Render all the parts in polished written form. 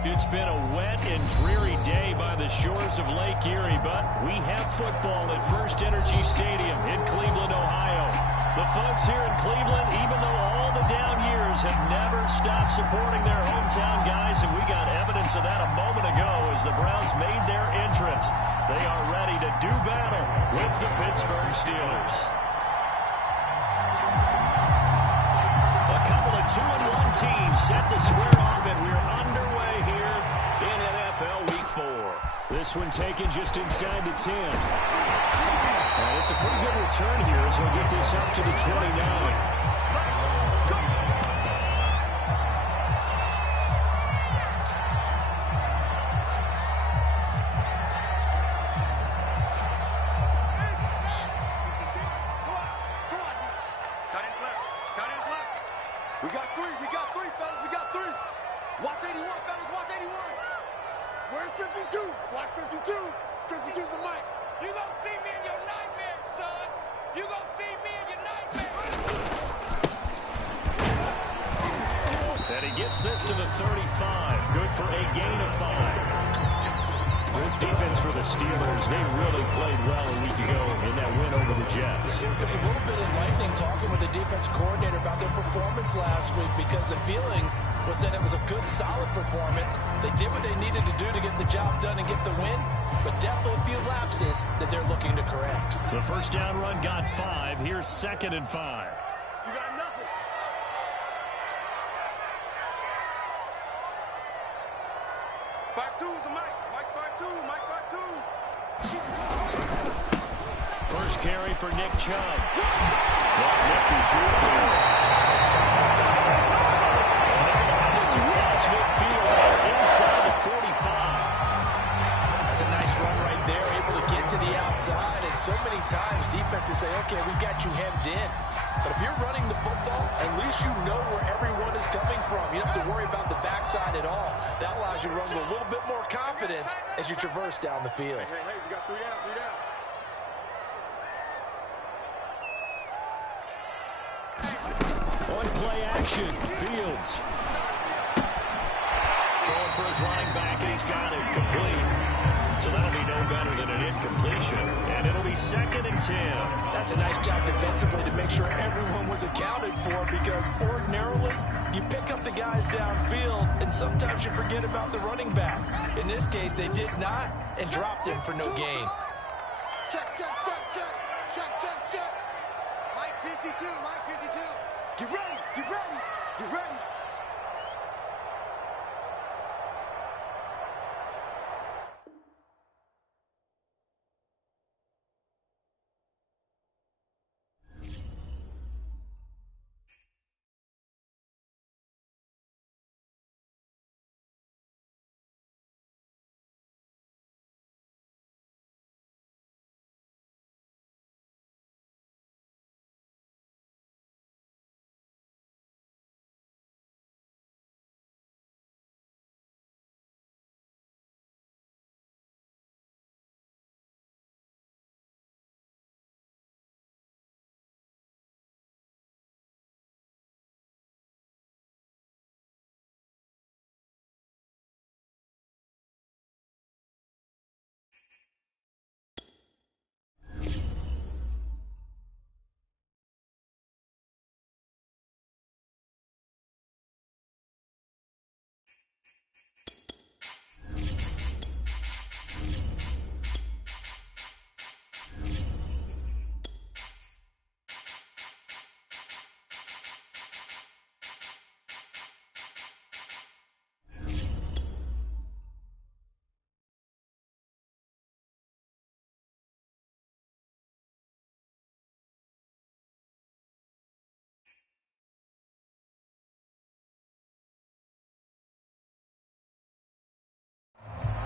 It's been a wet and dreary day by the shores of Lake Erie, but we have football at First Energy Stadium in Cleveland, Ohio. The folks here in Cleveland, even though all the down years, have never stopped supporting their hometown guys, and we got evidence of that a moment ago as the Browns made their entrance. They are ready to do battle with the Pittsburgh Steelers. A couple of 2-1 teams set to square off, and we're underway here in NFL Week 4. This one taken just inside the 10. And it's a pretty good return here as we'll get this up to the 29. Watch 81, fellas, watch 81. Where's 52? Watch 52. 52's the mic. You gonna see me in your nightmares, son. You gonna see me in your nightmares. And he gets this to the 35. Good for a gain of 5. This defense for the Steelers, they really played well a week ago in that win over the Jets. It's a little bit enlightening talking with the defense coordinator about their performance last week, because the feeling was that it was a good, solid performance. They did what they needed to do to get the job done and get the win, but definitely a few lapses that they're looking to correct. The first down run got 5. Here's 2nd and 5. You got nothing. Five two is the mic. Mike 5-2. Mike 5-2. First carry for Nick Chubb. Well, nifty juke there. Across midfield, inside the 45. That's a nice run right there, able to get to the outside. And so many times defenses say, okay, we've got you hemmed in. But if you're running the football, at least you know where everyone is coming from. You don't have to worry about the backside at all. That allows you to run with a little bit more confidence as you traverse down the field. Hey, you got 3 down, 3 down. On play action, Fields. Throwing for his running back, and he's got it complete. So that'll be no better than an incompletion. And it'll be 2nd and 10. That's a nice job defensively to make sure everyone was accounted for, because ordinarily you pick up the guys downfield and sometimes you forget about the running back. In this case, they did not and dropped him for no gain. Check, check, check, check. Check, check, check. Mike 52, Mike 52. Get ready, get ready, get ready.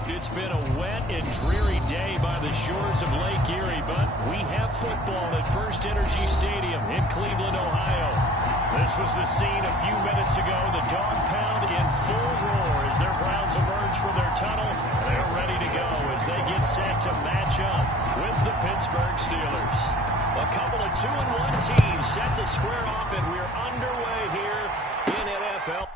It's been a wet and dreary day by the shores of Lake Erie, but we have football at First Energy Stadium in Cleveland, Ohio. This was the scene a few minutes ago. The dog pound in full roar as their Browns emerge from their tunnel. They're ready to go as they get set to match up with the Pittsburgh Steelers. A couple of 2-1 teams set to square off, and we're underway here in NFL.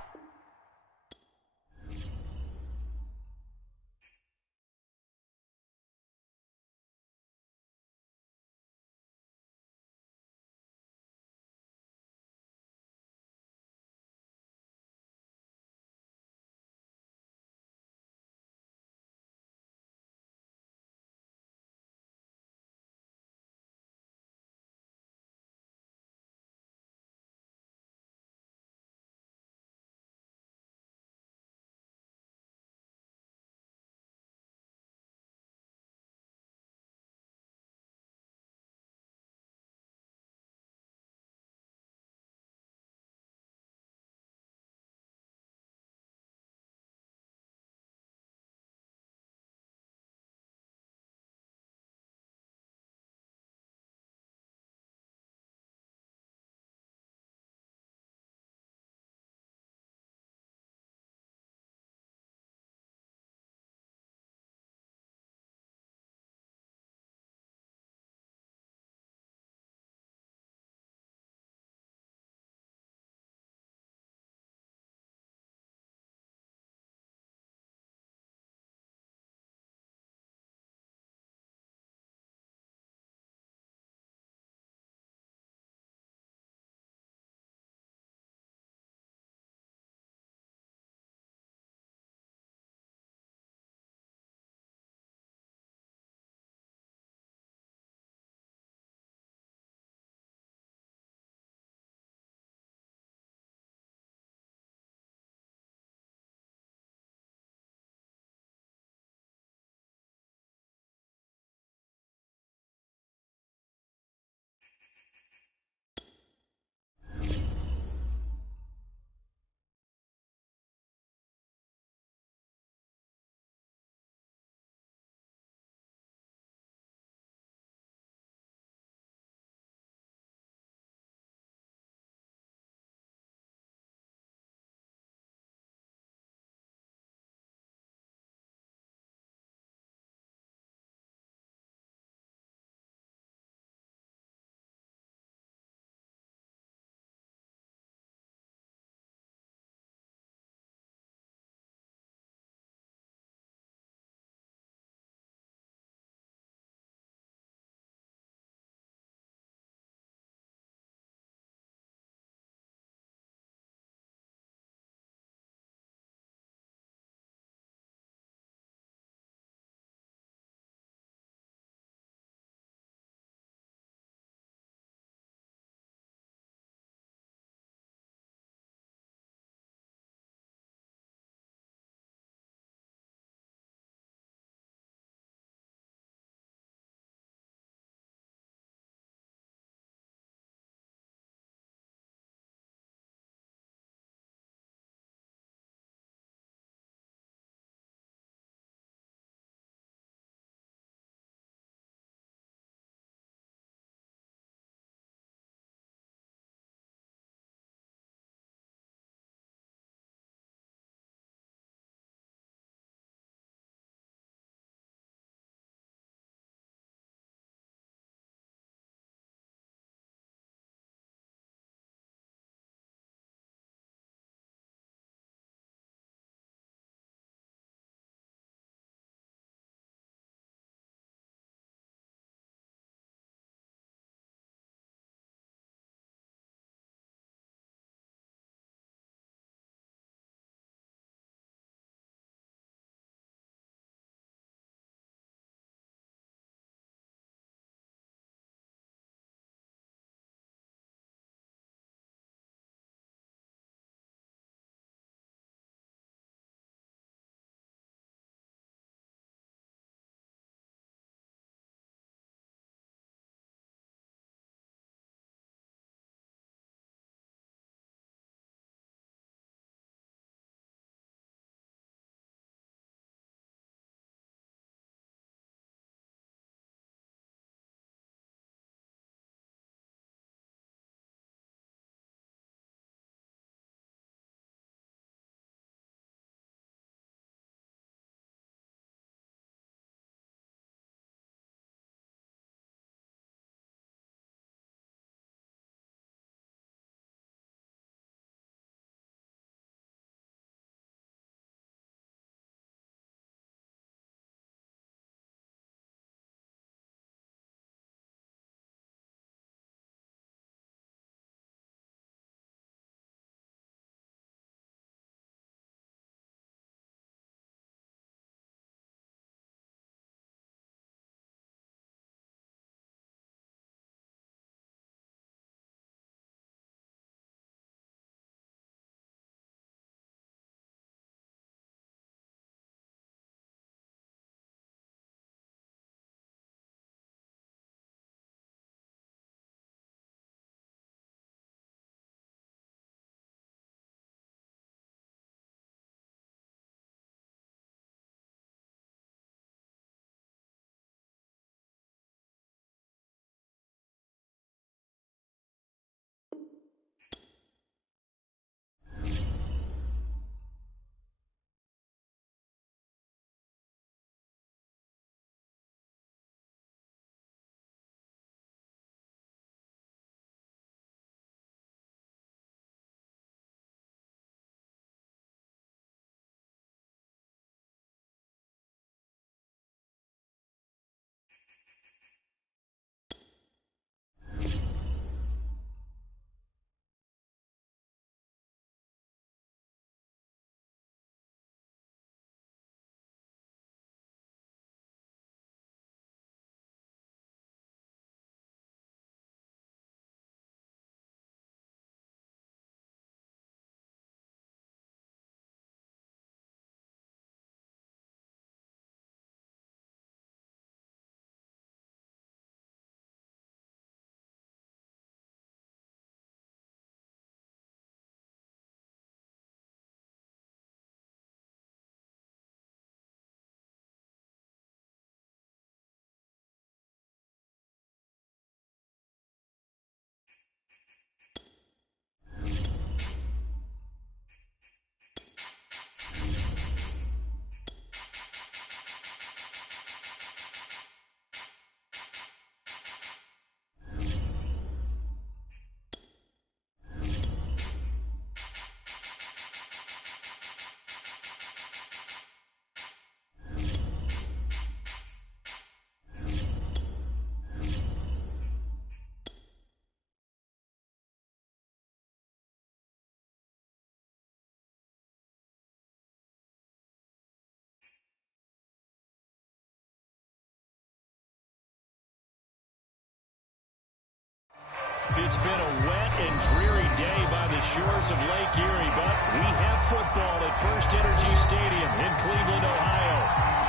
it's been a wet and dreary day by the shores of Lake Erie, but we have football at First Energy Stadium in Cleveland, Ohio.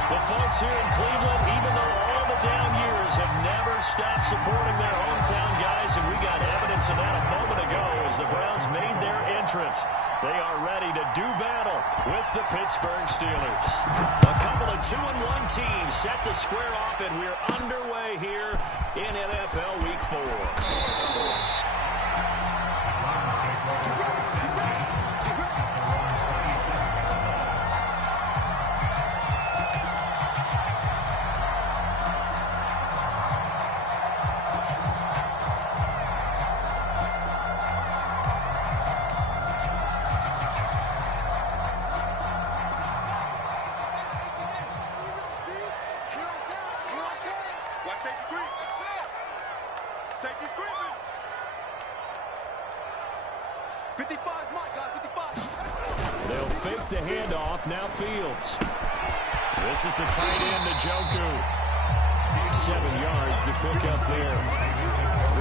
The folks here in Cleveland, even though all the down years, have never stopped supporting their hometown guys, and we got evidence of that a moment ago as the Browns made their entrance. They are ready to do battle with the Pittsburgh Steelers. A couple of 2-1 teams set to square off, and we're underway here in NFL Week 4. They'll fake the handoff. Now Fields. This is the tight end, Njoku. 7 yards to pick up there.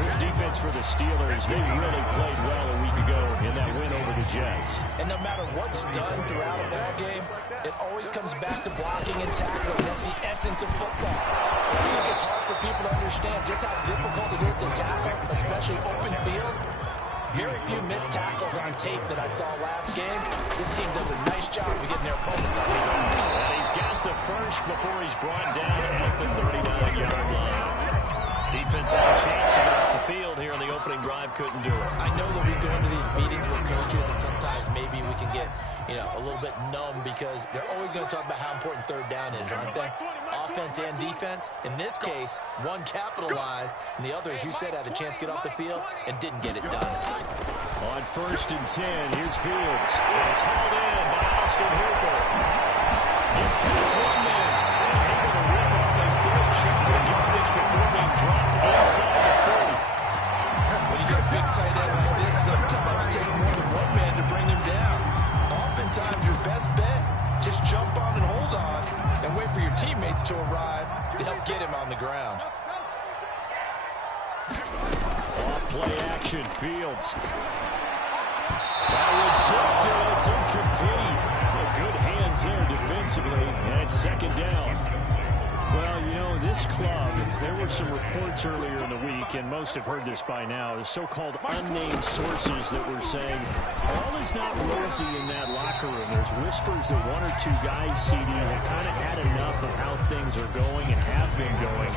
This defense for the Steelers, they really played well a week ago in that win over the Jets. And no matter what's done throughout a ball game, it always comes back to blocking and tackling. That's the essence of football. I think it's hard for people to understand just how difficult it is to tackle, especially open field. Very few missed tackles on tape that I saw last game. This team does a nice job of getting their opponents on the ground. And he's got the first before he's brought down at the 39-yard line. Defense had a chance to get off the field here in the opening drive, couldn't do it. I know that we go into these meetings with coaches, and sometimes maybe we can get, a little bit numb because they're always going to talk about how important third down is, aren't they? Offense and defense. In this case, one capitalized, and the other, as you said, had a chance to get off the field and didn't get it done. On 1st and 10, here's Fields. It's hauled in by Austin Hooper. Gets past one man. Able to rip off a big chunk of yardage before being dropped inside the 40. When you get a big tight end like this, sometimes it takes more than one man to bring him down. Oftentimes, your best bet, just jump on and hold on and wait for your teammates to arrive to help get him on the ground. Off play action, Fields. That would tilt it. It's incomplete. Good hands there defensively, and it's 2nd down. Well, this club, there were some reports earlier in the week, and most have heard this by now, the so-called unnamed sources that were saying all is not rosy in that locker room. There's whispers that 1 or 2 guys, CD, have kind of had enough of how things are going and have been going.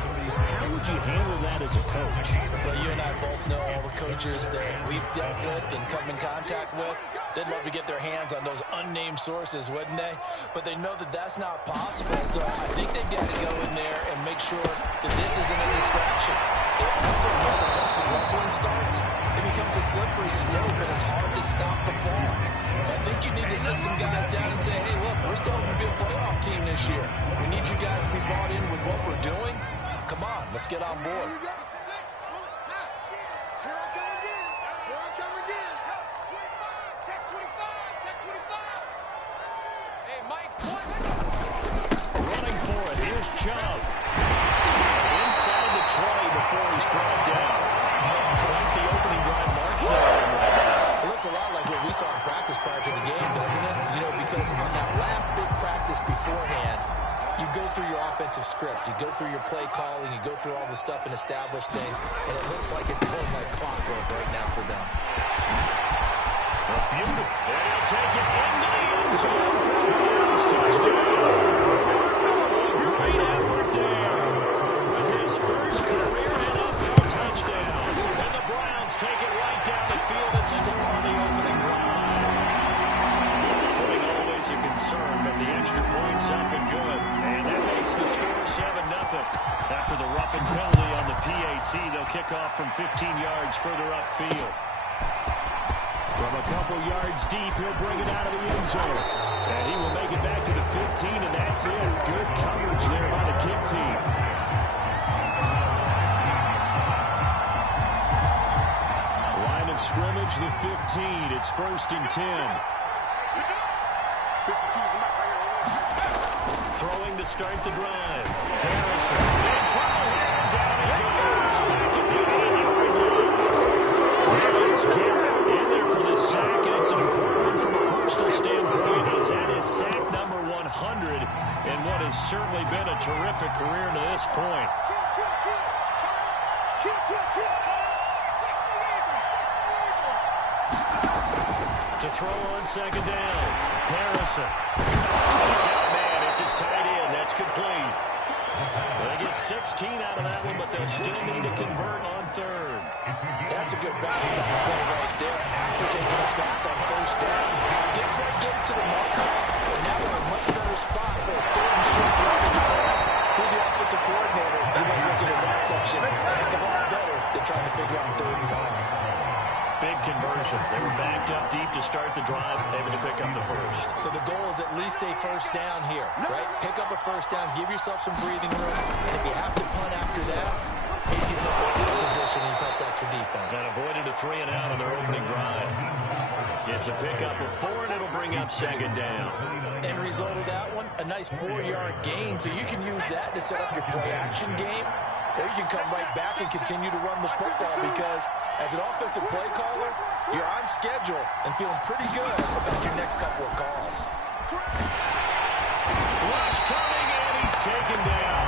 How would you handle that as a coach? Well, you and I both know all the coaches that we've dealt with and come in contact with. They'd love to get their hands on those unnamed sources, wouldn't they? But they know that that's not possible, so I think they've got to go in there and make sure that this isn't a distraction. They also know that once the rumbling starts, it becomes a slippery slope, and it's hard to stop the fall. I think you need to sit some guys down and say, hey, look, we're still going to be a playoff team this year. We need you guys to be bought in with what we're doing. Come on, let's get on board. Running for it, here's Chubb. Inside the 20 before he's brought down. Quite the opening drive march there right now. It looks a lot like what we saw in practice prior to the game, doesn't it? Because on that last big practice beforehand, you go through your offensive script, you go through your play calling, you go through all the stuff and establish things, and it looks like it's going like clockwork right now for them. Beautiful. And he'll take it into the end zone for the Browns touchdown. Great effort there with his first career NFL touchdown. And the Browns take it right down the field and score on the opening drive. Footing always a concern, but the extra point's up and good. And that makes the score 7-0. After the roughing penalty on the PAT, they'll kick off from 15 yards further upfield. From a couple yards deep, he'll bring it out of the end zone. And he will make it back to the 15, and that's it. Good coverage there by the kick team. Line of scrimmage, the 15. It's 1st and 10. Throwing to start the drive. Harrison. And trouble here. Down it goes. Back at the 8-yard line. in what has certainly been a terrific career to this point. To throw on second down, Harrison. He's got a man. It's his tight end. That's complete. They get 16 out of that one, but they'll still need to convert on third. That's a good bounce back play right there after taking a sack on first down. Didn't quite get it to the marker, but now we're in a much better spot for a third and short yardage play. For the offensive coordinator, you might look at that section a heck of a lot better than trying to figure out third and one. Big conversion. They were backed up deep to start the drive, able to pick up the first. So the goal is at least a first down here, right? Pick up a first down, give yourself some breathing room, and if you have to punt after that, maybe you put a field position and you cut extra defense. And avoided a 3 and out on their opening drive. It's a pickup of 4, and it'll bring up second down. End result of that one, a nice 4-yard gain, so you can use that to set up your play-action game, or you can come right back and continue to run the football because as an offensive play caller, you're on schedule and feeling pretty good about your next couple of calls. Rush coming, and he's taken down.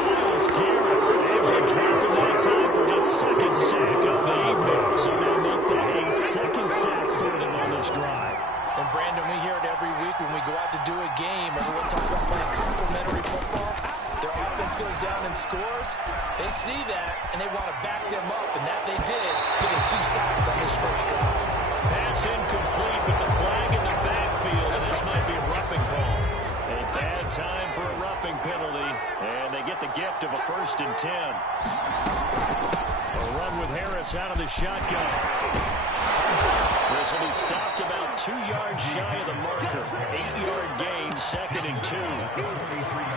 Myles Garrett able to drop him that time for his second sack of the evening. So now make that a second sack for them on this drive. And Brandon, we hear it every week when we go out to do a game. Everyone talks about playing complementary football. Their offense goes down and scores. They see that, and they want to back them up, and that they did, getting 2 sacks on this first drive. Pass incomplete, but the flag in the backfield, and this might be a roughing call. A bad time for a roughing penalty, and they get the gift of a 1st and 10. A run with Harris out of the shotgun. This will be stopped about 2 yards shy of the marker. 8-yard gain, 2nd and 2.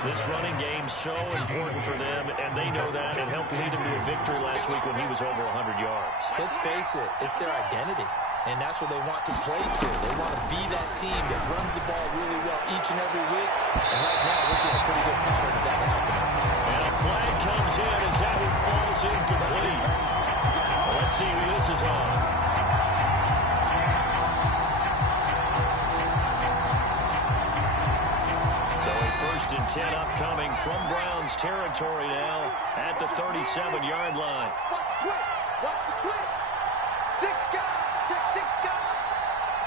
This running game's so important for them, and they know that. It helped lead them to a victory last week when he was over 100 yards. Let's face it, it's their identity, and that's what they want to play to. They want to be that team that runs the ball really well each and every week, and right now we're seeing a pretty good pattern of that happening. And a flag comes in as that one falls incomplete. Well, let's see who this is on. So a 1st and 10 upcoming from Browns territory now at the 37-yard line. Watch the twitch. Watch the twitch. 6 guys. Check 6 guys.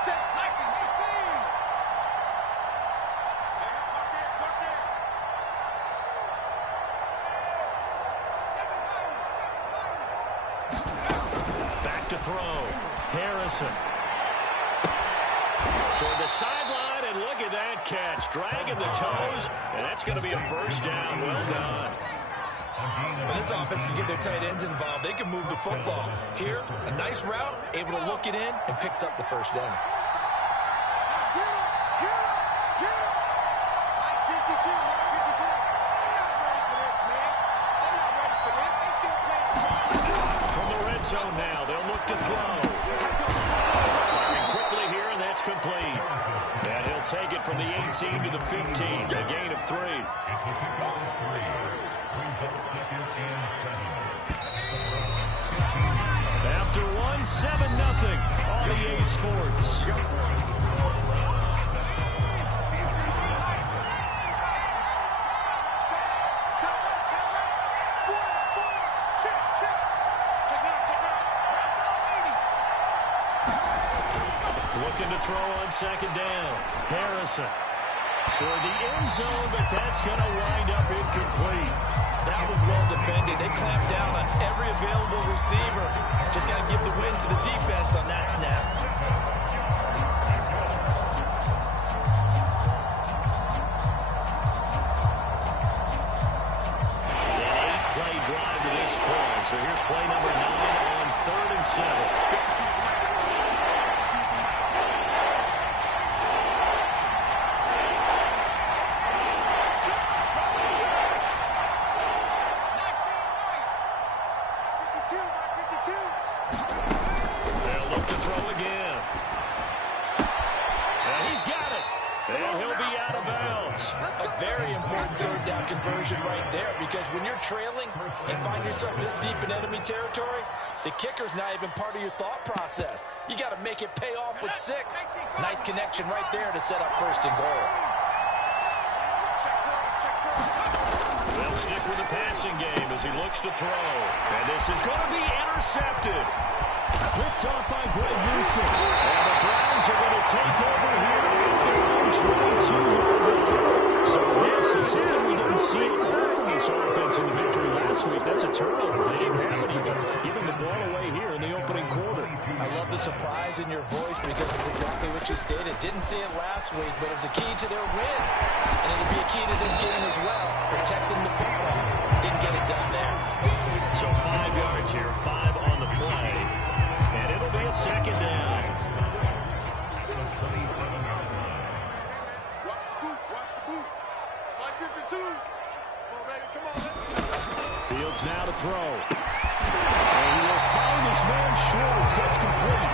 Set. 19, 18. Watch it. Watch it. Back to throw. Harrison. Toward the sideline, and look at that catch. Dragging the toes, and that's going to be a 1st down. Well done. When this offense can get their tight ends involved, they can move the football. Here, a nice route, able to look it in, and picks up the 1st down. Get him. Get him. Get him. Mike 52. Mike 52. They're not ready for this, man. They're not ready for this. They still playing. From the red zone now, they'll look to throw. Firing quickly here, and that's complete. And he'll take it from the 18 to the 15, a gain of 3. After 1, 7-0 on EA Sports. Looking to throw on second down. Harrison toward the end zone, but that's going to wind up incomplete. That was well defended. They clamped down on every available receiver. Just got to give the win to the defense on that snap. An 8-play drive to this point. So here's play number 9 on 3rd and 7. They'll look to throw again. And he's got it. And he'll be out of bounds. A very important 3rd down conversion right there, because when you're trailing and find yourself this deep in enemy territory, the kicker's not even part of your thought process. You got to make it pay off with 6. Nice connection right there to set up 1st and goal. back with the passing game as he looks to throw. And this is going to be intercepted. Picked off by Greg Newsom. And the Browns are going to take over here at their own 22-yard line. So this is something we didn't see from this offense in the victory last week. That's a turnover. They didn't have it even. Giving the ball away here in the opening quarter. I love the surprise in your voice because it's exactly what you stated. Didn't see it last week, but it's a key to their win. And it'll be a key to this game as well. Protecting the football. Didn't get it done there. So 5 yards here, 5 on the play. And it'll be a second down. Watch the boot. Mike 52. Come on, baby. Come on, Fields now to throw. And he will find his man Schwartz. That's complete.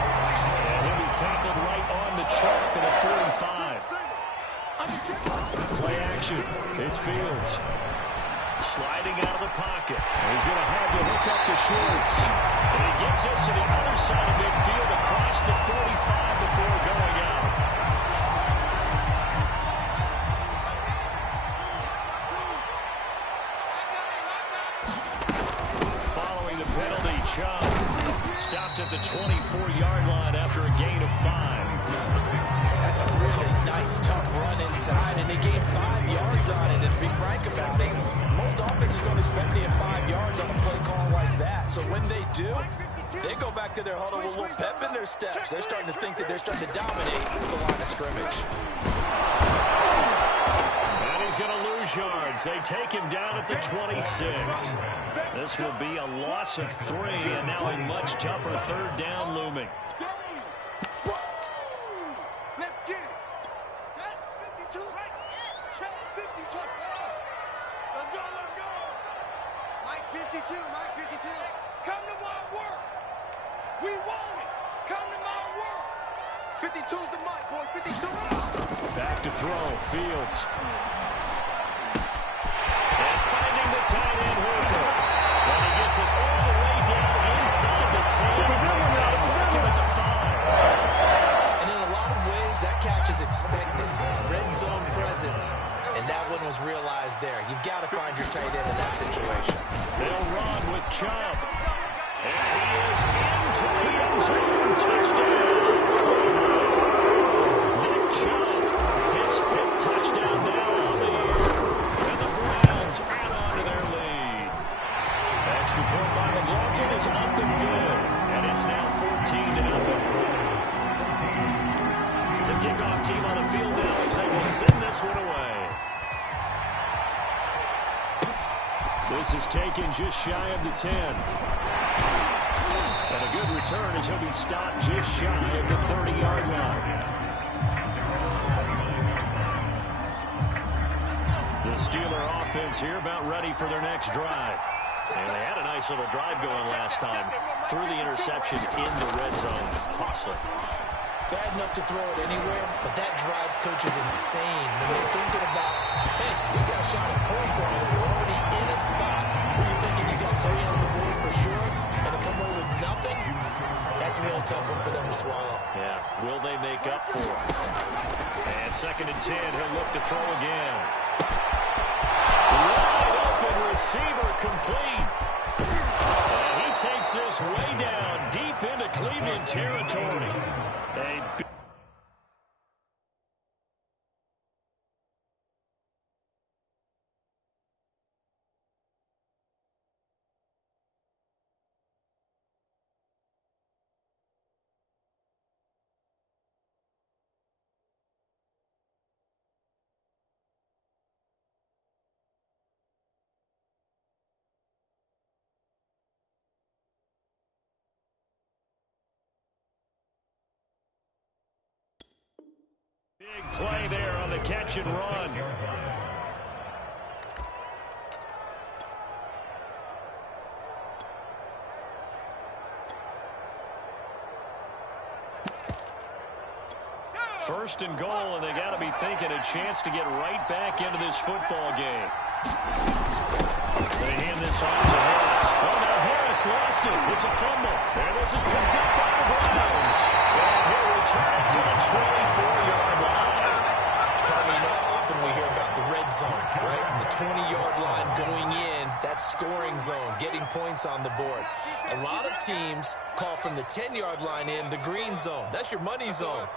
And he'll be tackled right on the chalk at a 45. Play action. It's Fields. Sliding out of the pocket. And he's going to have to hook up to Schwartz. And he gets us to the other side of midfield across the 45 before going out. Following the penalty, Chubb stopped at the 24-yard line after a gain of 5. That's a really nice, tough run inside, and they gained 5 yards on it. And to be frank about it, most offenses don't expect to get 5 yards on a play call like that. So when they do, they go back to their huddle with a little pep in their steps. They're starting to think that they're starting to dominate the line of scrimmage. And he's going to lose yards. They take him down at the 26. This will be a loss of 3, and now a much tougher third down looming. Let's get it. That 52, right? Check 52. Let's go, let's go. Mike 52, Mike 52. Come to my work. We want it. Come to my work. 52's the mic, boys. 52. Back to throw. Fields. And finding the tight end Hooker. And he gets it all the way down inside the 10. Working at the 5. And in a lot of ways, that catch is expected. Red zone presence. And that one was realized there. You've got to find your tight end in that situation. They'll run with Chubb. And he is into the end zone. Touchdown. Nick Chubb, his 5th touchdown now on the year. And the Browns add on to their lead. Extra point by McLaughlin is up and good. And it's now 14-0. The kickoff team on the field now as they will send this one away. This is taken just shy of the 10. And a good return as he'll be stopped just shy of the 30-yard line. The Steeler offense here about ready for their next drive. And they had a nice little drive going last time through the interception in the red zone. Costly. Bad enough to throw it anywhere, but that drives coaches insane when they're thinking about, hey, we got a shot at points already. We're already in a spot where you're thinking you got 3 on the board for sure, and to come away with nothing, that's a real tough one for them to swallow. Yeah, will they make up for it? And 2nd and 10, he'll look to throw again. Wide open receiver complete. And he takes this way down deep into Cleveland territory. Big play there on the catch and run. First and goal, and they got to be thinking a chance to get right back into this football game. They hand this off to Harris. Oh, now Harris lost it. It's a fumble. And this is picked up by the Browns. And he'll return it to the 24-yard line. I mean, often we hear about the red zone, right? From the 20-yard line going in, that's scoring zone, getting points on the board. A lot of teams call from the 10-yard line in the green zone. That's your money zone.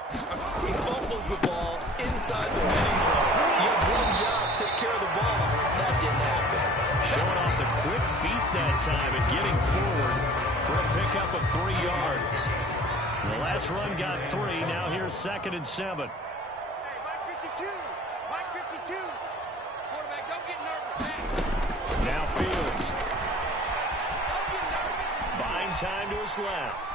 He fumbles the ball inside the money zone. You have one job, take care of the ball. That didn't happen. Showing off the quick feet that time and getting forward for a pickup of 3 yards. The last run got 3. Now here's 2nd and 7. Now Fields. Buying time to his left.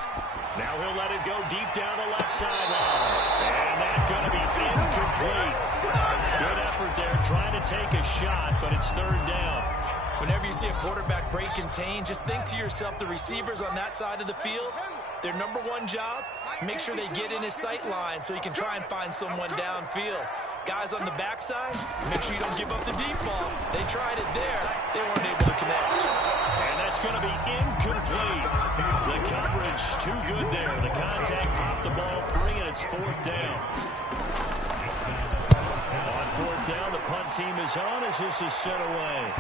Now he'll let it go deep down the left sideline. And that's going to be incomplete. Good effort there trying to take a shot, but it's 3rd down. Whenever you see a quarterback break contain, just think to yourself, the receivers on that side of the field, their number one job, make sure they get in his sight line so he can try and find someone downfield. Guys on the backside, make sure you don't give up the deep ball. They tried it there. They weren't able to connect. And that's going to be incomplete. The coverage too good there. The contact popped the ball free, and it's 4th down. On 4th down, the punt team is on as this is sent away.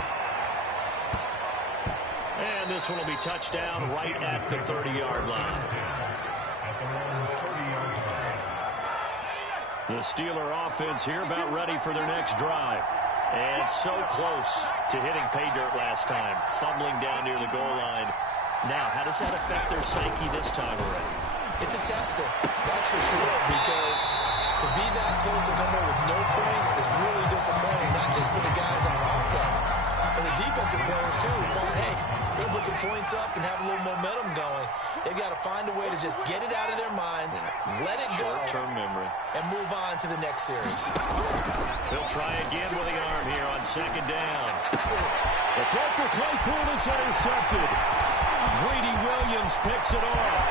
And this one will be touched down right at the 30-yard line. The Steeler offense here about ready for their next drive. And so close to hitting pay dirt last time, fumbling down near the goal line. Now, how does that affect their psyche this time already? It's a tester, that's for sure, because to be that close and come away with no points is really disappointing, not just for the guys on offense, but the defensive players, too, who thought, hey, we're going to put some points up and have a little momentum going. They've got to find a way to just get it out of their minds, let it go, short-term memory, and move on to the next series. He'll try again with the arm here on 2nd down. The throw for Claypool is intercepted. Greedy Williams picks it off.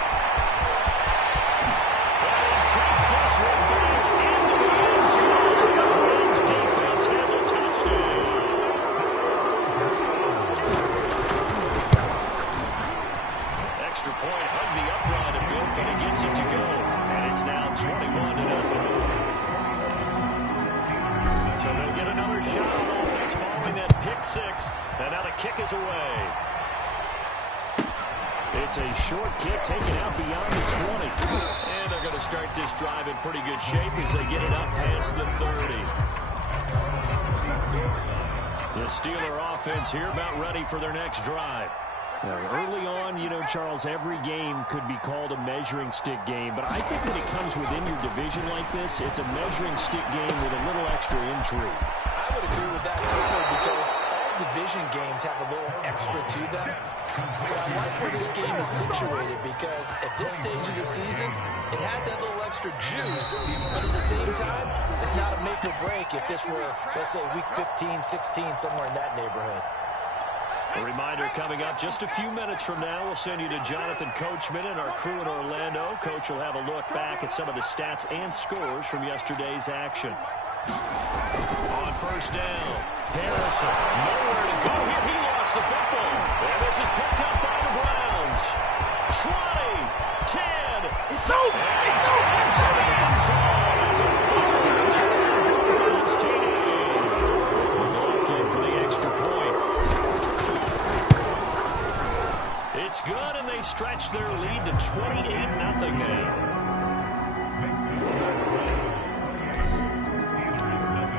And he takes this one back into the end zone. The Rams defense has a touchdown. Extra point, hug the upright a bit, but he gets it to go. And it's now 21-0. So they'll get another shot on offense following that pick 6. And now the kick is away. It's a short kick taken out beyond the 20. And they're going to start this drive in pretty good shape as they get it up past the 30. The Steeler offense here about ready for their next drive. Early on, you know, Charles, every game could be called a measuring stick game. But I think when it comes within your division like this, it's a measuring stick game with a little extra intrigue. I would agree with that, totally, because all division games have a little extra to them. But I like where this game is situated because at this stage of the season, it has that little extra juice, but at the same time, it's not a make or break if this were, let's say, week 15, 16, somewhere in that neighborhood. A reminder coming up just a few minutes from now, we'll send you to Jonathan Coachman and our crew in Orlando. Coach will have a look back at some of the stats and scores from yesterday's action. On 1st down, Harrison, nowhere to go here. He lost the football. And this is picked up by the Browns. 20, 10. It's over. It's over. It's over. It's over. It's a fumble return for Browns TD. Locked in for the extra point. It's good, and they stretch their lead to 28-0 now.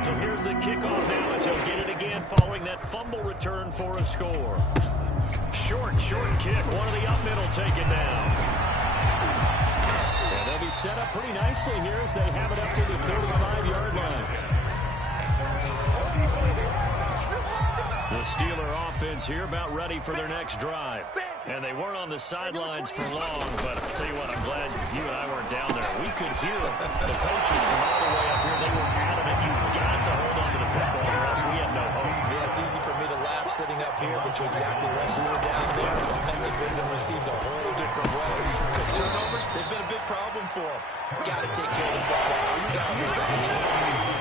So here's the kickoff now as he'll get it again following that fumble return for a score. Short kick. One of the up middle taken down. And they'll be set up pretty nicely here as they have it up to the 35-yard line. The Steeler offense here about ready for their next drive. And they weren't on the sidelines for long, but I'll tell you what, I'm glad you and I weren't down there. We could hear the coaches from all the way up here. They were adamant. You've got to hold on to the football or else we have no hope. Yeah, it's easy for me to laugh sitting up here, but you're exactly right. We were down there. The message would have been received a whole different way. Because turnovers, they've been a big problem for them. Got to take care of the football. Got to hold on to it.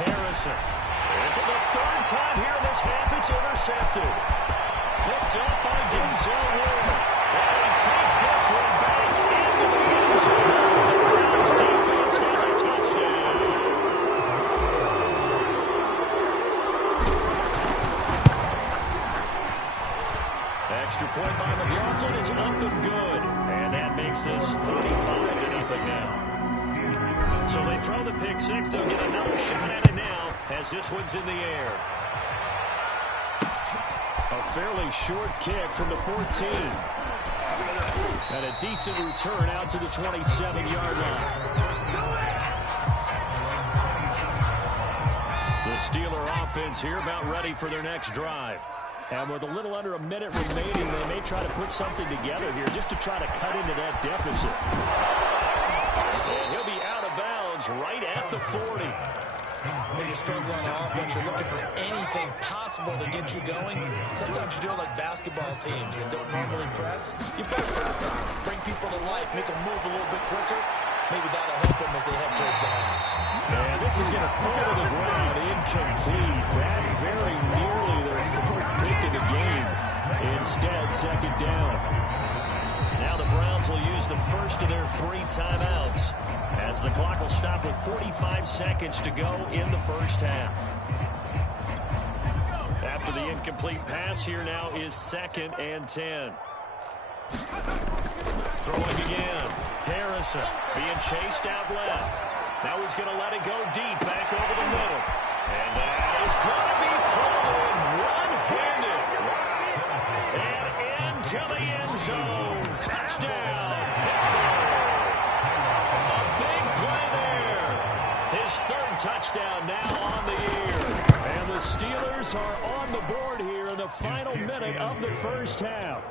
Harrison. And for the 3rd time here in this half, it's intercepted. Picked up by Denzel Ward. And he takes this one back Browns defense has a touchdown. Extra point by McLaughlin is up and good. And that makes this 35-0 now. So they throw the pick six. They'll get another shot at it now as this one's in the air. A fairly short kick from the 14. And a decent return out to the 27-yard line. The Steeler offense here about ready for their next drive. And with a little under a minute remaining, they may try to put something together here just to try to cut into that deficit. And he'll be out of bounds right at the 40. When you're struggling on offense, you're looking for anything possible to get you going. Sometimes you do it like basketball teams that don't normally press. You better press on, bring people to life, make them move a little bit quicker. Maybe that'll help them as they head towards the half. And this is going to fall to the ground incomplete. That very nearly their fourth pick of the game. Instead, second down. Now the Browns will use the first of their 3 timeouts as the clock will stop with 45 seconds to go in the first half. After the incomplete pass, here now is 2nd and 10. Throwing again. Harrison being chased out left. Now he's going to let it go deep back over the middle. And that is going to be thrown one-handed. And into the end zone. Touchdown, Pittsburgh. A big play there. His 3rd touchdown now on the year. And the Steelers are on the board here in the final minute of the first half.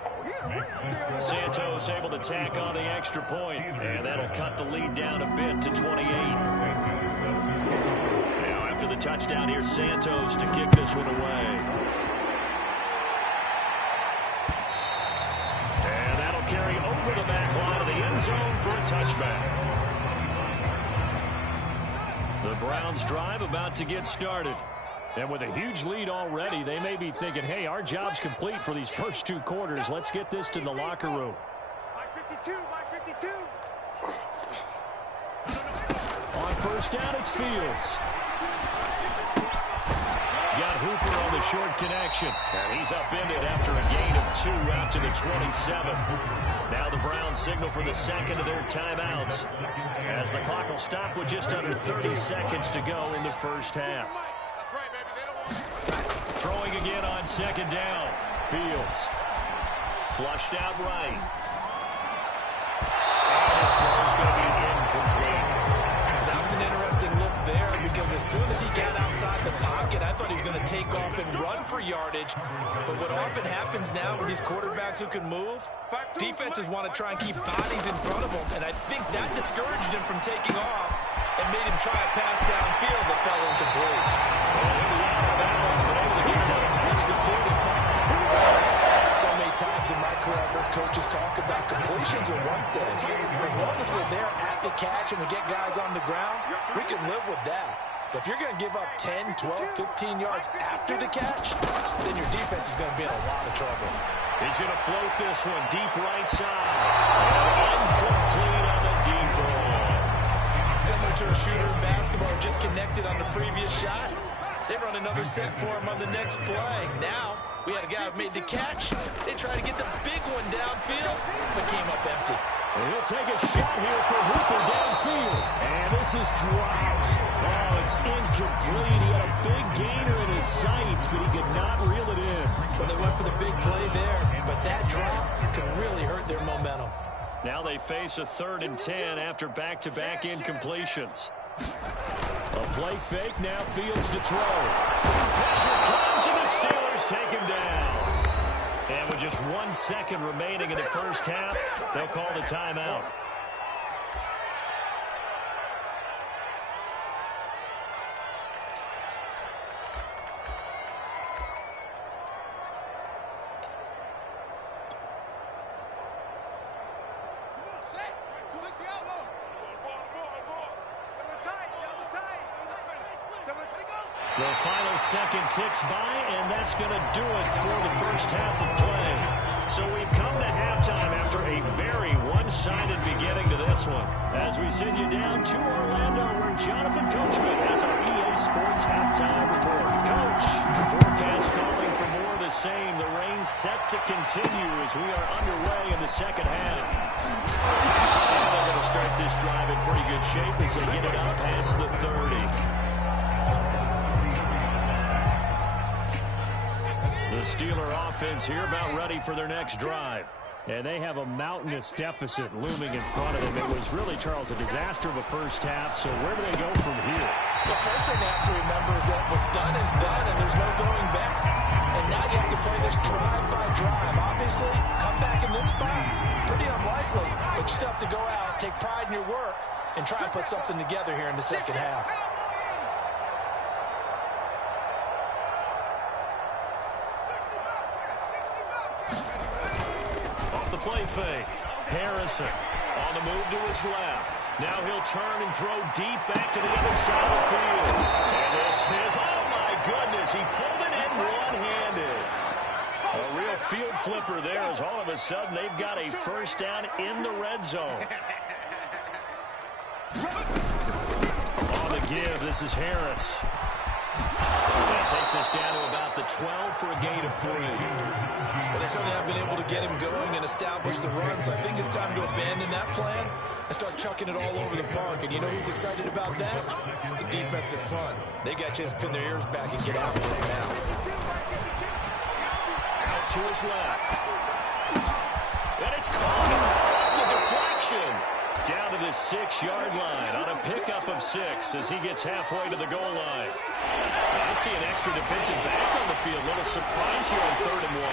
Santos able to tack on the extra point, and that'll cut the lead down a bit to 28. Now after the touchdown, here's Santos to kick this one away. And that'll carry over the back line of the end zone for a touchback. The Browns drive about to get started. And with a huge lead already, they may be thinking, hey, our job's complete for these first 2 quarters. Let's get this to the locker room. Mike 52, Mike 52. On first down, it's Fields. He's got Hooper on the short connection. And he's upended after a gain of 2 out to the 27. Now the Browns signal for the 2nd of their timeouts as the clock will stop with just under 30 seconds to go in the first half. Throwing again on 2nd down. Fields. Flushed out right. And his throw's going to be incomplete. That was an interesting look there because as soon as he got outside the pocket, I thought he was going to take off and run for yardage. But what often happens now with these quarterbacks who can move, defenses want to try and keep bodies in front of them. And I think that discouraged him from taking off and made him try a pass downfield that fell incomplete. The 45. So many times in my career, I've heard coaches talk about completions are one thing. As long as we're there at the catch and we get guys on the ground, we can live with that. But if you're going to give up 10, 12, 15 yards after the catch, then your defense is going to be in a lot of trouble. He's going to float this one deep right side. Incomplete on the deep ball. Similar to a shooter in basketball who just connected on the previous shot. They run another set for him on the next play. Now, we had a guy who made the catch. They tried to get the big one downfield, but came up empty. And he'll take a shot here for Hooper downfield. And this is dropped. Oh, it's incomplete. He had a big gainer in his sights, but he could not reel it in. Well, they went for the big play there, but that drop could really hurt their momentum. Now they face a 3rd and 10 after back-to-back incompletions. A play fake, now Fields to throw. Pressure comes, and the Steelers take him down. And with just 1 second remaining in the first half, they'll call the timeout. The final second ticks by, and that's going to do it for the first half of play. So we've come to half halftime after a very one-sided beginning to this one. As we send you down to Orlando, where Jonathan Coachman has our EA Sports halftime report. Coach, the forecast calling for more of the same. The rain set to continue as we are underway in the second half. And they're going to start this drive in pretty good shape as they get it up past the 30. The Steeler offense here about ready for their next drive. And they have a mountainous deficit looming in front of them. It was really, Charles, a disaster of a first half. So where do they go from here? The first thing they have to remember is that what's done is done, and there's no going back. And now you have to play this drive by drive. Obviously, come back in this spot, pretty unlikely. But you still have to go out, take pride in your work, and try and put something together here in the second half. Off the play fake. Harrison on the move to his left. Now he'll turn and throw deep back to the other side of the field. And this is, oh my goodness, he pulled it in one-handed. A real field flipper there as all of a sudden they've got a first down in the red zone. On the give, this is Harris. That takes us down to about the 12 for a gain of 3. Well, they certainly have been able to get him going and establish the run, so I think it's time to abandon that plan and start chucking it all over the park. And you know who's excited about that? The defensive front. They got a chance to pin their ears back and get after it now. Out to his left. And it's caught. The deflection. Down to the 6-yard line on a pickup of 6 as he gets halfway to the goal line. I see an extra defensive back on the field. Little surprise here on 3rd and 1.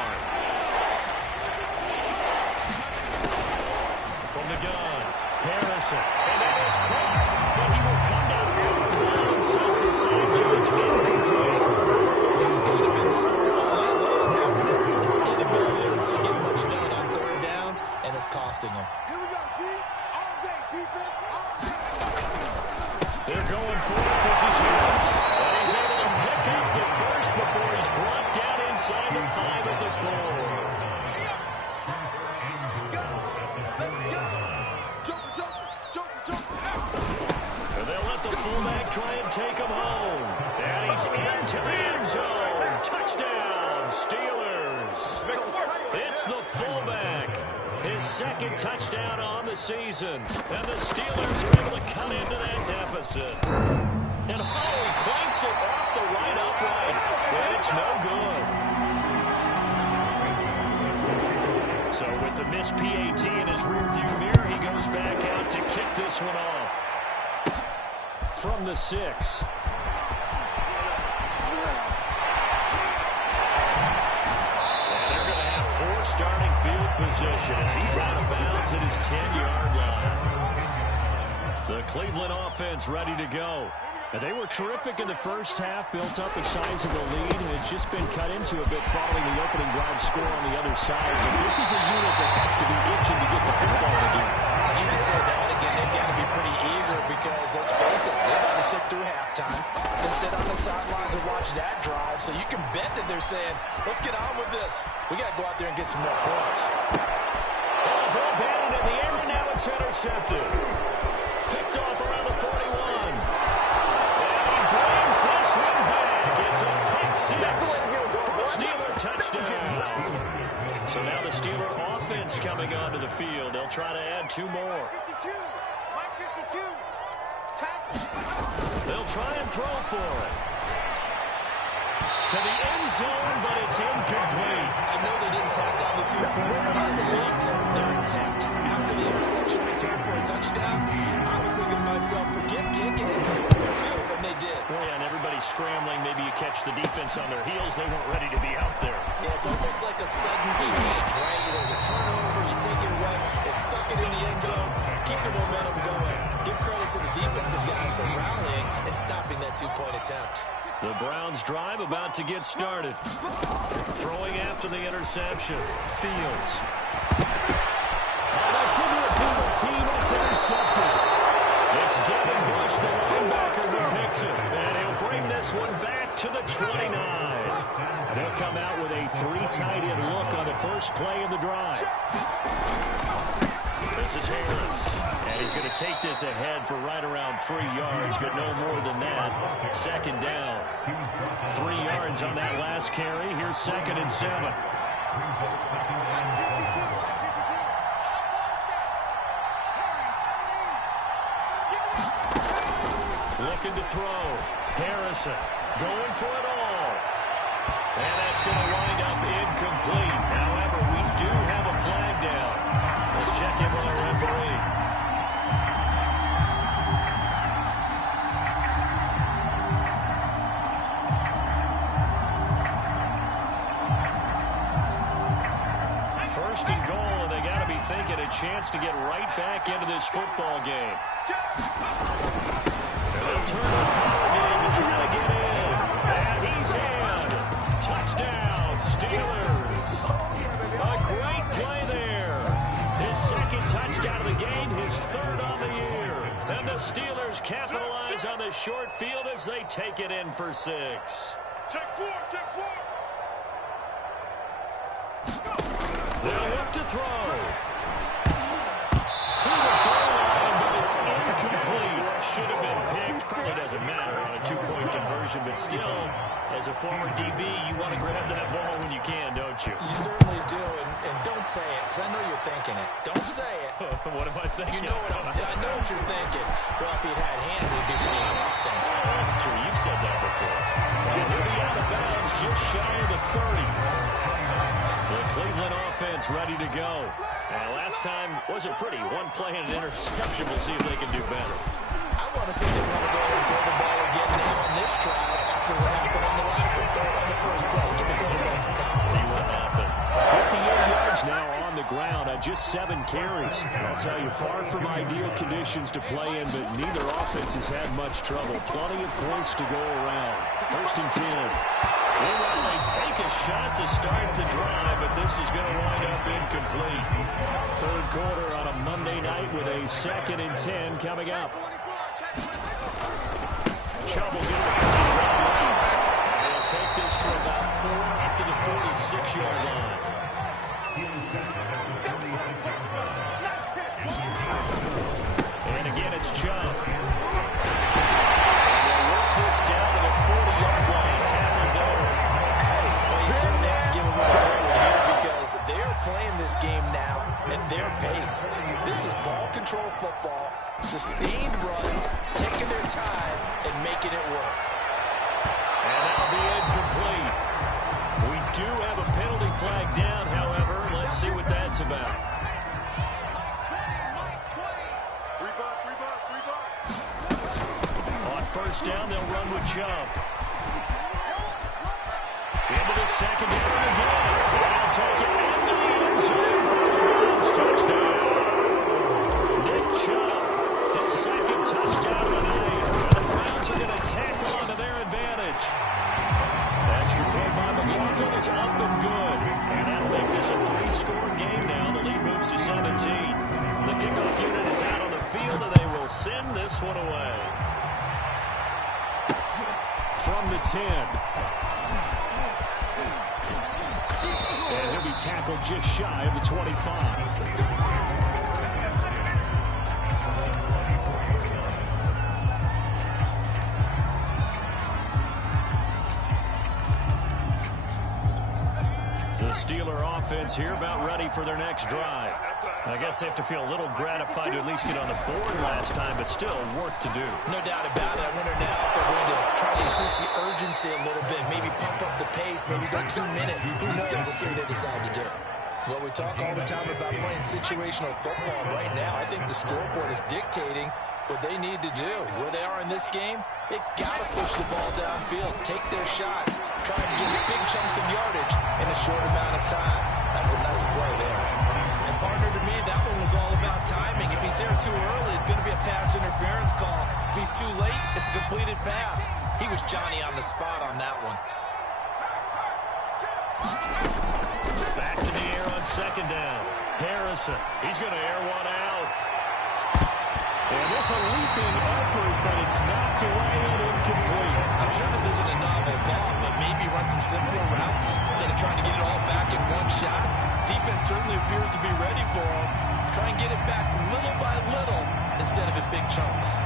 From the gun, Harrison. And that is caught. But he will come down out of bounds, says the side judge. Incomplete. This is going to be the story all night long, hasn't it? Inability to really get much done on 3rd downs, and it's costing them. Here we go, D. All day, defense, all day. They're going for it. This is Harris. And he's able to pick up the first before he's brought down inside the 5 at the 4. And they'll let the fullback try and take him home. And he's into the end zone. Touchdown, Steelers. It's the fullback. His 2nd touchdown on the season. And the Steelers are able to cut into that deficit. And Holly clanks it off the right upright. And it's no good. So with the missed PAT in his rearview mirror, he goes back out to kick this one off. From the 6. Starting field position as he's out of bounds at his 10-yard line. The Cleveland offense ready to go. And they were terrific in the first half, built up a sizable lead, and it's just been cut into a bit following the opening drive score on the other side. But this is a unit that has to be itching to get the football again. And you can say that again. They've got to be pretty eager because, let's face it, they've got to sit through halftime and sit on the sidelines and watch that drive. So you can bet that they're saying, let's get on with this. We got to go out there and get some more points. Oh, ball batted in the air, and now it's intercepted. Picked off around the 41. Brings this one back. It's a pick 6 for a Steeler touchdown. So now the Steeler offense coming onto the field. They'll try to add 2 more. They'll try and throw for it. To the end zone, but it's incomplete. I know they didn't tack on the 2 points, but I liked their attempt. After the interception return for a touchdown, I was thinking to myself, forget kicking it, go for 2, and they did. Well, yeah, and everybody's scrambling. Maybe you catch the defense on their heels. They weren't ready to be out there. Yeah, it's almost like a sudden change, right? There's a turnover, you take it away, they stuck it in the end zone, keep the momentum going. Give credit to the defensive guys for rallying and stopping that 2-point attempt. The Browns drive about to get started. Throwing after the interception. Fields. That's into a double team. It's intercepted. It's Devin Bush, the linebacker, who picks it. And he'll bring this one back to the 29. And they'll come out with a 3 tight end look on the first play of the drive. This is Harris. And he's going to take this ahead for right around 3 yards, but no more than that. Second down. 3 yards on that last carry. Here's 2nd and 7. Looking to throw. Harrison going for it all. And that's going to wind up incomplete. However, we do have a flag down. Let's check in with our referee. First and goal, and they got to be thinking a chance to get right back into this football game. They'll turn the power game to try to get in. And he's in. Touchdown, Steelers. A great play there. His 2nd touchdown of the game, his 3rd on the year. And the Steelers capitalize on the short field as they take it in for 6. Check 4, check 4. They'll look to throw. To the goal line, but it's incomplete. Should have been picked. Probably doesn't matter on a 2-point conversion, but still, as a former DB, you want to grab that ball when you can, don't you? You certainly do, and don't say it, because I know you're thinking it. Don't say it. What am I thinking? You know what I know what you're thinking. Well, if he'd had hands, it'd be pretty offense. That's true. You've said that before. And he'll be out of bounds just shy of the 30. The Cleveland offense ready to go. And last time wasn't pretty. 1 play and an interception. We'll see if they can do better. I want to see them want to go and throw the ball again now on this try after what happened on the last one. Throw it on the first play. Give the quarterback some time. See what happens. 58 yards now on the ground on just 7 carries. I'll tell you, far from ideal conditions to play in, but neither offense has had much trouble. Plenty of points to go around. 1st and 10. Well, they take a shot to start the drive, but this is going to wind up incomplete. 3rd quarter on a Monday night with a 2nd and 10 coming up. Chubb will get it to the left. They'll take this for about 4 up to the 46-yard line. And again, it's Chubb. They'll work this down to the 40-yard line. Tackled there. Well, you certainly have to give them a little credit here because they're playing this game now at their pace. This is ball control football, sustained runs, taking their time, and making it work. And that'll be incomplete. We do have a penalty flag down, however. Let's see what that's about. 3 bucks. On 1st down, they'll run with Chubb. Into the secondary again. They'll take it into the end zone for a Browns touchdown. Nick Chubb, his 2nd touchdown of the night. And the Browns are going to tackle onto their advantage. Extra point by McLaughlin is up and good. And that'll make this a 3-score game now. The lead moves to 17. The kickoff unit is out on the field, and they will send this one away. From the 10. And he'll be tackled just shy of the 25. The Steeler offense here about ready for their next drive. I guess they have to feel a little gratified to at least get on the board last time, but still work to do. No doubt about it. I wonder now if they're going to try to increase the urgency a little bit, maybe pump up the pace, maybe go 2 minutes. Who knows? Let's see what they decide to do. Well, we talk all the time about playing situational football. Right now, I think the scoreboard is dictating what they need to do. Where they are in this game, they've got to push the ball downfield, take their shots, try and get big chunks of yardage in a short amount of time. That's a nice play there. And partner, to me, that one was all about timing. If he's there too early, it's going to be a pass interference call. If he's too late, it's a completed pass. He was Johnny on the spot on that one. Back to the air on 2nd down. Harrison, he's going to air one out. And this a leaping effort, but it's knocked away and incomplete. I'm sure this isn't a novel thought. simpler routes instead of trying to get it all back in one shot. Defense certainly appears to be ready for him. Try and get it back little by little instead of in big chunks.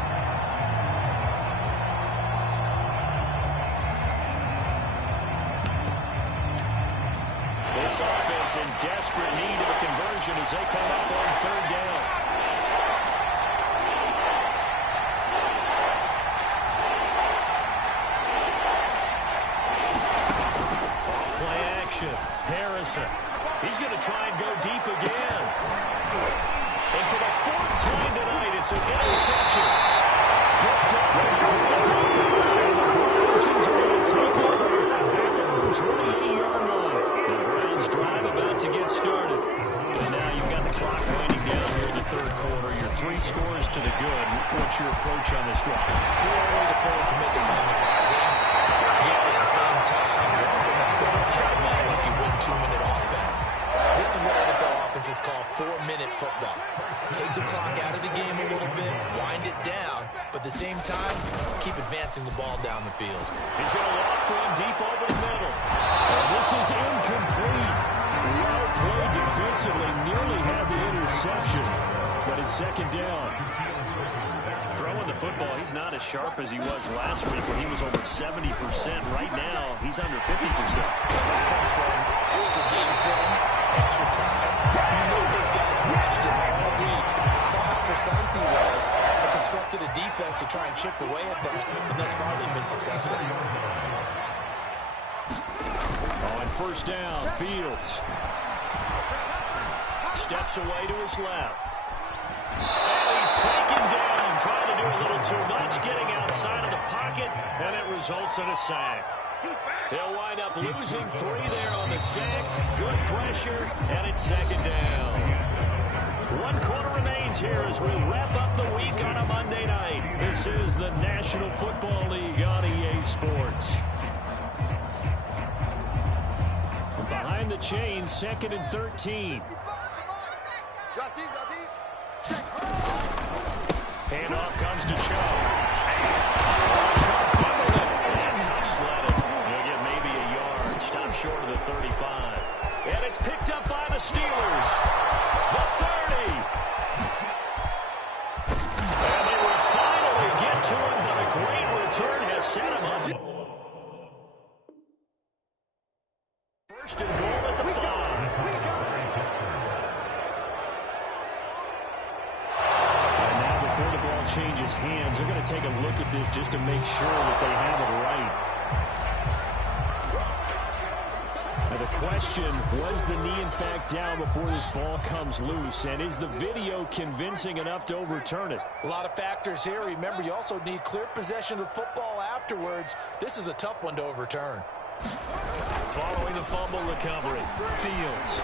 This offense in desperate need of a conversion as they come up on third down. Play action. Harrison. He's going to try and go deep again. And for the fourth time tonight, it's an interception. Picked up and brought down. And the Browns are going to take over at their own 28-yard line. The Browns drive about to get started. And now you've got the clock winding down here in the third quarter. Your 3 scores to the good. What's your approach on this drive? Too early to forward to make a plan the clock game. Yet at the same time, you also have to count that when you win 2-minute offense. This is what NFL offenses call 4-minute football. Take the clock out of the game a little bit, wind it down, but at the same time, keep advancing the ball down the field. He's going to loft one deep over the middle. And this is incomplete. Well played defensively, nearly had the interception, but it's second down. Throwing the football, he's not as sharp as he was last week when he was over 70%. Right now, he's under 50%. That comes from extra game film, extra time. You know those guys matched him all week, saw how precise he was, and constructed a defense to try and chip away at that, and thus far they've been successful. On first down, Fields steps away to his left. And he's taken down, trying to do a little too much, getting outside of the pocket, and it results in a sack. They'll wind up losing 3 there on the sack. Good pressure, and it's second down. 1 quarter remains here as we wrap up the week on a Monday night. This is the National Football League on EA Sports. Behind the chains, 2nd and 13. Drop deep, drop deep. Check. Handoff comes to Chubb. Chubb fumbled it. And tough sledded. He'll get maybe a yard. Stop short of the 35. And it's picked up by the Steelers. The 30. And they will finally get to him, but a great return has set him up. First and goal at the 5. Before the ball changes hands, they're going to take a look at this just to make sure that they have it right. Now the question, was the knee in fact down before this ball comes loose? And is the video convincing enough to overturn it? A lot of factors here. Remember, you also need clear possession of the football afterwards. This is a tough one to overturn. Following the fumble recovery, Fields.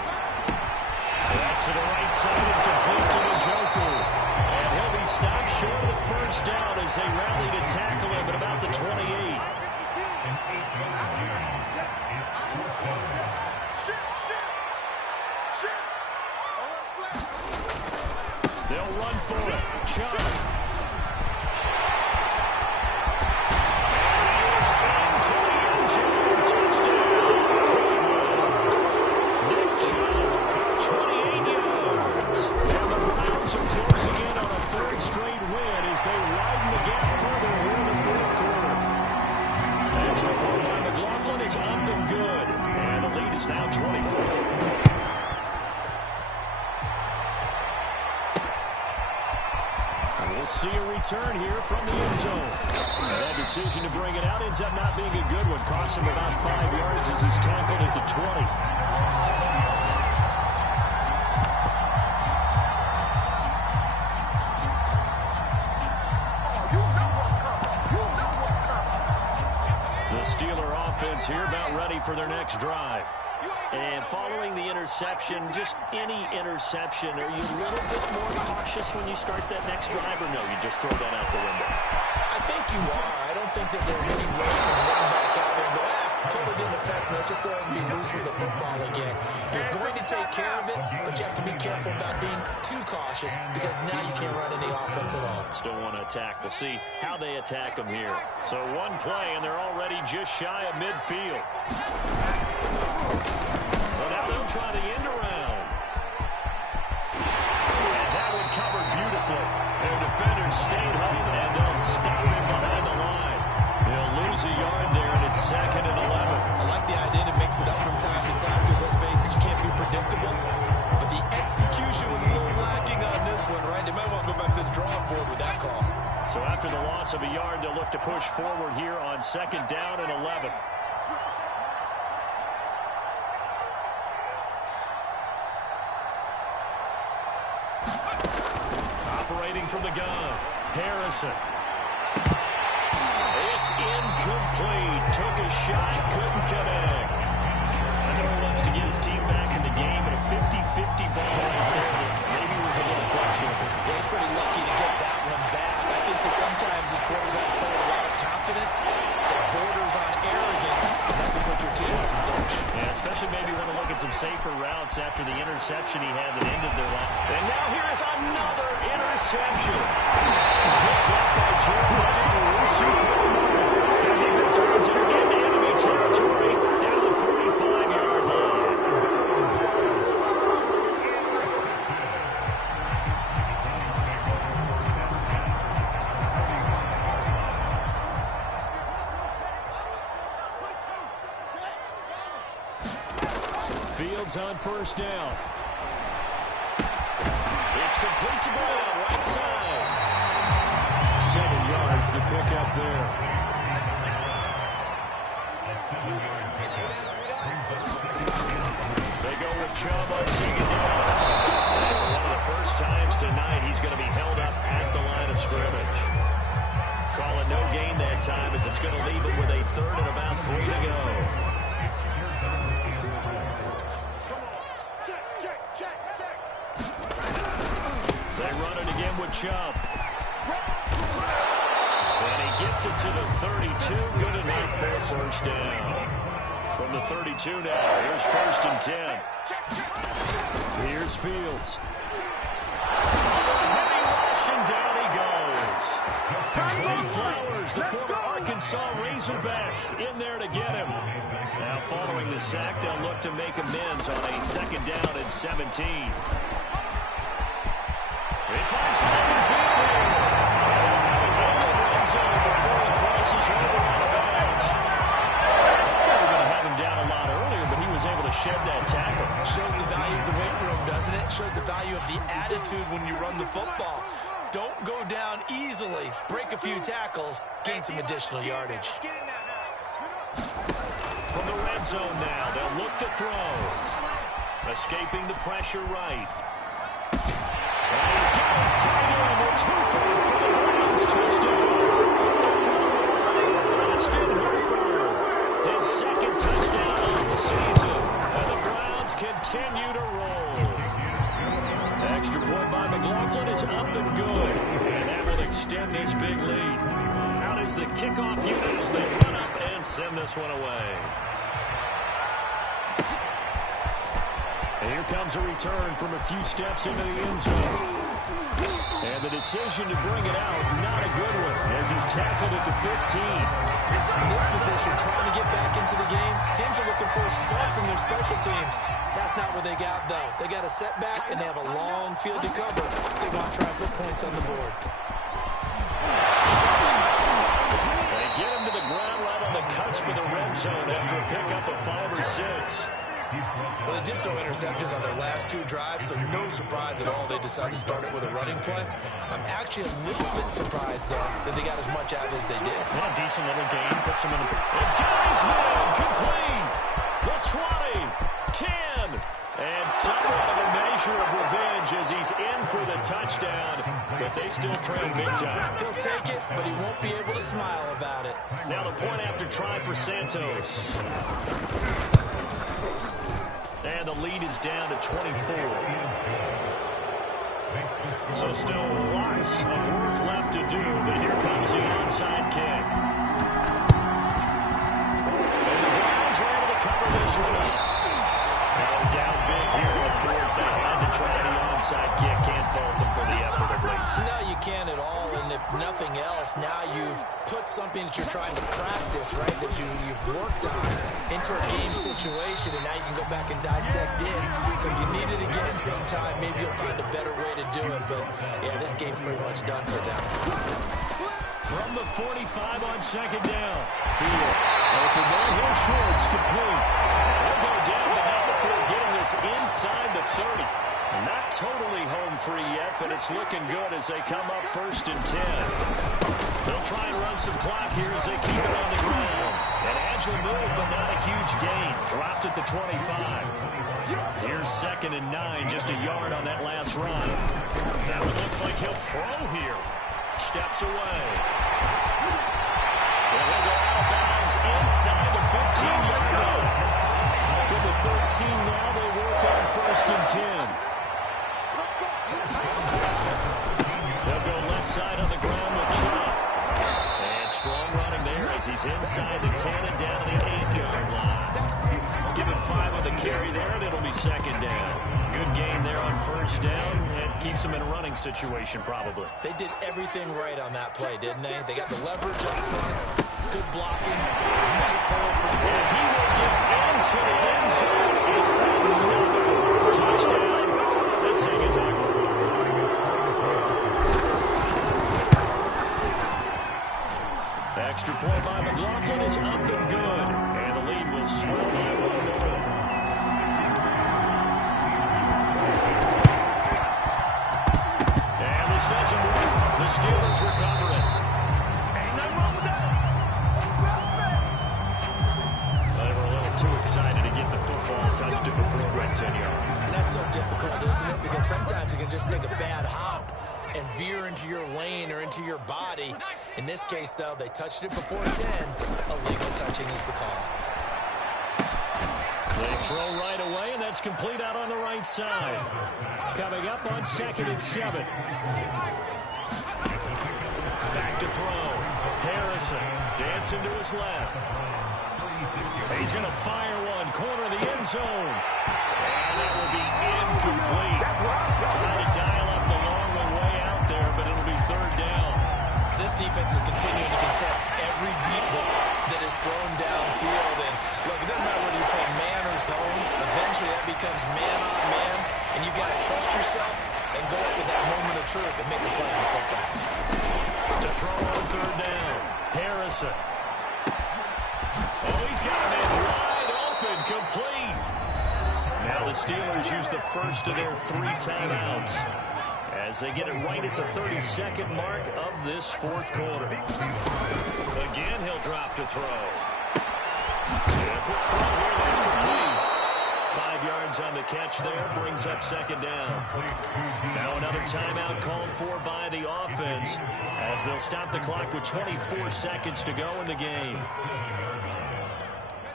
That's to the right side and complete to Njoku. And he'll be stopped short of the first down as they rally to tackle him at about the 28. They'll run for it. Chubb. Now 24. And we'll see a return here from the end zone. And that decision to bring it out ends up not being a good one. Costs him about 5 yards as he's tackled at the 20. Steeler offense here about ready for their next drive. And following the interception, just any interception, are you a little bit more cautious when you start that next drive, or no, you just throw that out the window? I think you are. I don't think that there's any way you can run back out there and go, totally didn't affect me. let's just go ahead and be loose with the football again. You're going to take care of it, but you have to be careful about being too cautious because now you can't run any offense at all. Still want to attack. We'll see how they attack them here. So one play, and they're already just shy of midfield. So now they'll try the end around. And that one covered beautifully. Their defenders stayed home, and they'll stop him behind the line. They'll lose a yard there, and it's 2nd and 11. I like the idea to mix it up from time to time because, let's face it, you can't be predictable. But the execution was a little lacking on this one, right? They might want to go back to the drawing board with that call. So after the loss of a yard, they'll look to push forward here on 2nd down and 11. Operating from the gun, Harrison. It's incomplete. Took a shot, couldn't connect. I know he wants to get his team back in the game, but a 50-50 ball right there that maybe was a little questionable. Yeah, he's pretty lucky to get that one back. I think that sometimes his quarterbacks play with a lot of confidence that borders on arrogance, and that can put your team in some ditch. Yeah, especially maybe want to look at some safer routes after the interception he had that ended their life. And now here is another interception. Picked up by Jeremiah Owusu. And he returns it again to enemy territory down the 45-yard line. Fields on 1st down. It's complete to Brown, right side. 7 yards to pick up there. They go with Chubb on 2nd down. One of the first times tonight he's going to be held up at the line of scrimmage. Call it no gain that time as it's going to leave him with a 3rd and about 3 to go. They run it again with Chubb. And he gets it to the 32. Good enough for a 1st down. From the 32 now, here's 1st and 10. Here's Fields. Heavy rush, and down he goes. Trey Flowers, the former Arkansas Razorback, in there to get him. Now following the sack, they'll look to make amends on a 2nd down and 17. They find some open field here. And in the red zone before he crosses over on the bounds. I thought they were going to have him down a lot earlier, but he was able to shed that tackle. Shows the value of the weight room, doesn't it? Shows the value of the attitude when you run the football. Don't go down easily. Break a few tackles. Gain some additional yardage. From the red zone now, they'll look to throw. Escaping the pressure right. And he's got his tight end. It's Hooper for the Browns touchdown. Austin Hooper, his 2nd touchdown of the season. And the Browns continue to roll. Extra point by McLaughlin is up and good. And that will extend this big lead. Out is the kickoff unit as they run up and send this one away. And here comes a return from a few steps into the end zone. And the decision to bring it out, not a good one, as he's tackled at the 15. In this position, trying to get back into the game, teams are looking for a spark from their special teams. That's not what they got, though. They got a setback, and they have a long field to cover. They want to try and put points on the board. They get him to the ground right on the cusp of the red zone after a pickup of 5 or 6. Well, they did throw interceptions on their last 2 drives, so no surprise at all they decided to start it with a running play. I'm actually a little bit surprised, though, that they got as much out as they did. Yeah, decent little game. Puts them in the... And Gary's man, complete. The 20, 10. And somewhat of a measure of revenge as he's in for the touchdown, but they still trail big time. He'll take it, but he won't be able to smile about it. Now the point after try for Santos. And the lead is down to 24. So still lots of work left to do, but here comes the onside kick. And the Browns are able to cover this. just. Now you've put something that you're trying to practice, right, that you've worked on into a game situation, and now you can go back and dissect it. So if you need it again sometime, maybe you'll find a better way to do it. But, yeah, this game's pretty much done for them. From the 45 on second down. Fields. Open ball. Here's Schwartz. Complete. And he'll go down the now before getting this inside the 30. Not totally home free yet, but it's looking good as they come up 1st and 10. They'll try and run some clock here as they keep it on the ground. An agile move, but not a huge gain. Dropped at the 25. Here's 2nd and 9, just a yard on that last run. Now it looks like he'll throw here. Steps away. And he'll go out of bounds inside the 15-yard line. Up in the 13 now, they work on 1st and 10. They'll go left side on the ground with Chubb. And strong running there as he's inside the 10 and down to the 8-yard line. Give him 5 on the carry there, and it'll be 2nd down. Good gain there on 1st down, and keeps them in a running situation probably. They did everything right on that play, didn't they? They got the leverage up front, good blocking, nice hole for the ball. He will get into the end zone. It's another touchdown. This thing is ugly. Extra point by McLaughlin is up and good. And the lead will swell by 1 over them. And this doesn't work. The Steelers recover it. Ain't nothing wrong with that. They were a little too excited to get the football, touched it before it went 10 yards. And that's so difficult, isn't it? Because sometimes you can just take a bad hop and veer into your lane or into your body. In this case, though, they touched it before 10. Illegal touching is the call. They throw right away, and that's complete out on the right side. Coming up on 2nd and 7. Back to throw. Harrison dancing to his left. He's going to fire one. Corner of the end zone. And that will be incomplete. Trying to dial up the long way out there, but it'll be 3rd down. This defense is continuing to contest every deep ball that is thrown downfield. And look, it doesn't matter whether you play man or zone. Eventually that becomes man on man, and you got to trust yourself and go up with that moment of truth and make a play on the football. To throw on 3rd down. Harrison. Oh, he's got it wide open, complete. Now the Steelers use the first of their 3 timeouts as they get it right at the 32nd mark of this 4th quarter. Again, he'll drop to throw. And a quick throw here, that's complete. 5 yards on the catch there, brings up 2nd down. Now another timeout called for by the offense as they'll stop the clock with 24 seconds to go in the game.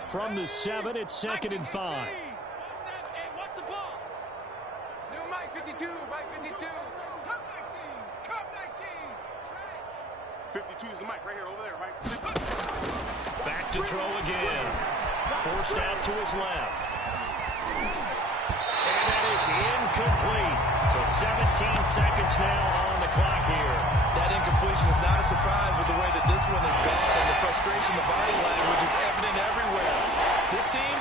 From the 7, it's 2nd and 5. Hey, what's the ball? New Mike 52, Mike 52. Cup 19, Cup 19. 52 is the mic right here, over there, Mike. Back to throw again. Forced out to his left. And that is incomplete. So 17 seconds now on the clock here. That incompletion is not a surprise with the way that this one has gone, and the frustration, the body language is evident everywhere. This team,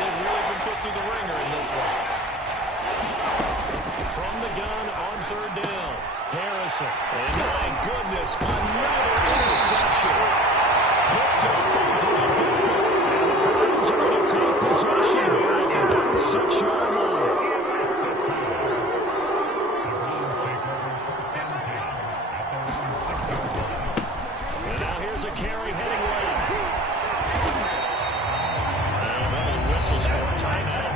they've really been put through the ringer in this one. From the gun on 3rd down. Harrison. And my goodness, another interception. Picked up by Brandon. And the Browns are going to take possession here at the 36-yard line. And now here's a carry heading left. And whistles for a timeout.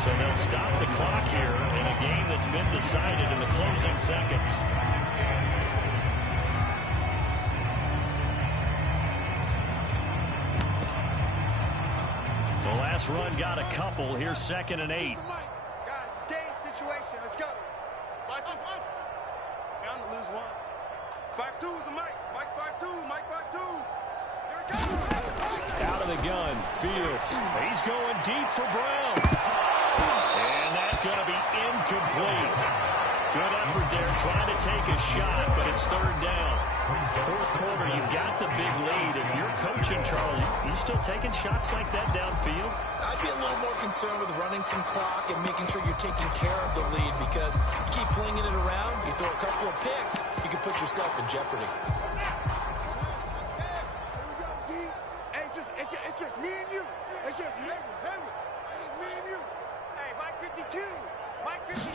So they'll stop the clock here in a game that's been decided in the closing seconds. The last run got a couple. Here's 2nd and 8. Guys, it's game situation. Let's go. Mike, bound to lose one. 5-2 is the mic. Mike 5-2, Mike 5-2. Out of the gun, Fields. He's going deep for Brown. And that's going to be incomplete. Good effort there trying to take a shot, but it's third down. Fourth quarter, you've got the big lead. If you're coaching, Charles, you still taking shots like that downfield? I'd be a little more concerned with running some clock and making sure you're taking care of the lead, because you keep flinging it around, you throw a couple of picks, you can put yourself in jeopardy. It's just me and you. It's just me. It's just me and you. Hey, Mike 52. Mike 52.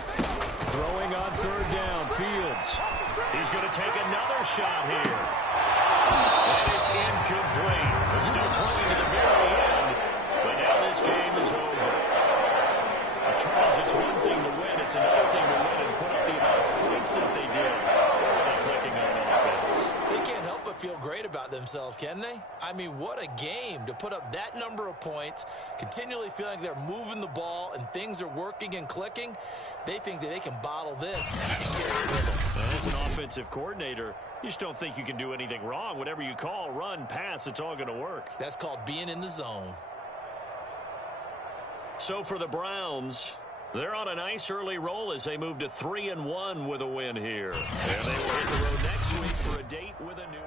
Throwing on third down, Fields. He's going to take another shot here. And it's incomplete. They're still throwing to the very end, but now this game is over. Charles, it's one thing to win. It's another thing to win and put up the amount of points that they did. They're clicking on offense. They can't help but feel great about themselves, can they? I mean, what a game to put up that number of points, continually feeling like they're moving the ball and things are working and clicking. They think that they can bottle this and carry it with them. As an offensive coordinator, you just don't think you can do anything wrong. Whatever you call, run, pass, it's all going to work. That's called being in the zone. So for the Browns, they're on a nice early roll as they move to 3-1 with a win here. And they will hit the road next week for a date with a new...